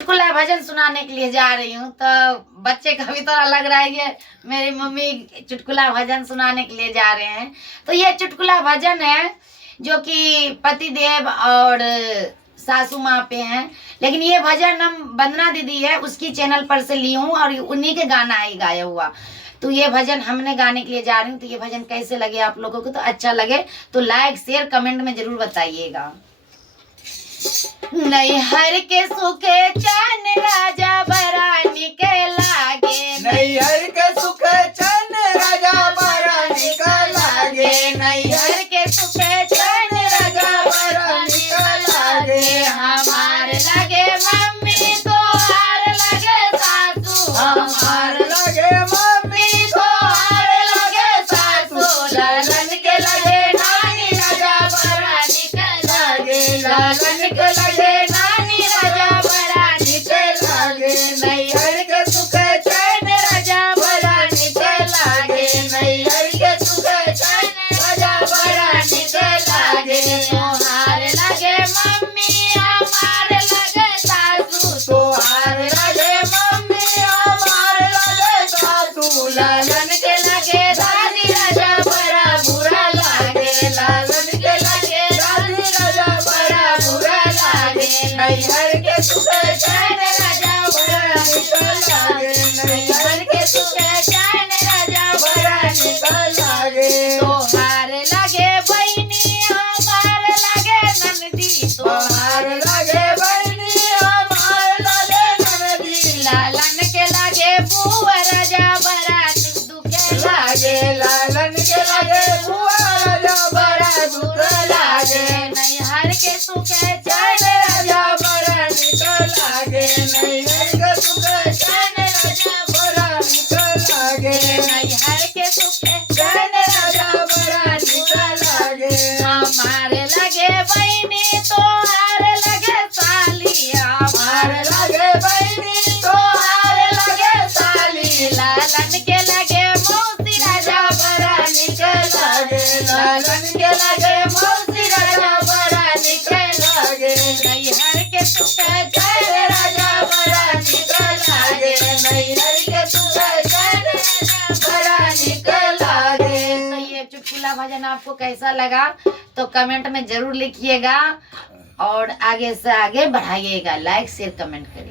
चुटकुला भजन सुनाने के लिए जा रही हूँ, तो बच्चे का भी थोड़ा लग रहा है कि मेरी मम्मी चुटकुला भजन सुनाने के लिए जा रहे हैं। तो ये चुटकुला भजन है जो कि पतिदेव और सासू माँ पे हैं, लेकिन ये भजन हम वंदना दीदी है उसकी चैनल पर से ली हूँ और उन्हीं के गाना ही गाया हुआ। तो ये भजन हमने गाने के लिए जा रही हूँ। तो ये भजन कैसे लगे आप लोगों को? तो अच्छा लगे तो लाइक शेयर कमेंट में जरूर बताइएगा। नैहर के सुखे चैन राजा बरानी के लागे, नैहर के सुख चैन राजा बरानी के लागे, नैहर के सुखे चैन राजा बरानी के लागे। हमार लगे मम्मी तो हार लगे सासू, हमार लगे मम्मी को हार लगे सासू। लालन के लगे नानी राजा बरानी के लागे, लालन के लगे नानी राजा बरानी के लागे। नैहर के सुख चैन राजा बरानी के लागे, नैहर के सुख चैन राजा बरानी के लागे। तोहार लगे मम्मी हमार लगे सासू, तोहार लगे मम्मी हमार लगे सासू। लालन के लगे दादी राजा बड़ा बुरा लागे, लालन के लगे दादी राजा बड़ा बुरा लागे। नैहर के सुख चैन राजा बड़ा निकल लागे, नैहर के सुख चैन राजा बड़ा निकल लागे। तोहार लगे बहिनी हमार लगे ननदी, तोहार लगे बहनी हमार लगे ननदी। लालन के लगे बुआ राजा बड़ा दुखे लागे, लालन के लगे बुआ राजा बड़ा दुख लागे। नैहर के सुखे चैन राजा बड़ा निकल लागे, नैहर के सुख चैन राजा बड़ा निकल लागे। नैहर के सुखे चैन राजा बड़ा निकल लागे। हमारे लगे बहिनी तोहार लगे साली, हमार लगे बहनी तोहार लगे साली। लालन के लगे मौसी राजा बड़ा निकल लागे, लालन के लगे मौसी राजा बड़ा निकल लागे। नैहर के सुखे चैन राजा बड़ा निकल लागे, नैहर के सुख चैन राजा बड़ा निकल लागे। तो ये चुटकुला भजन आपको कैसा लगा तो कमेंट में जरूर लिखिएगा और आगे से आगे बढ़ाइएगा, लाइक शेयर कमेंट करिए।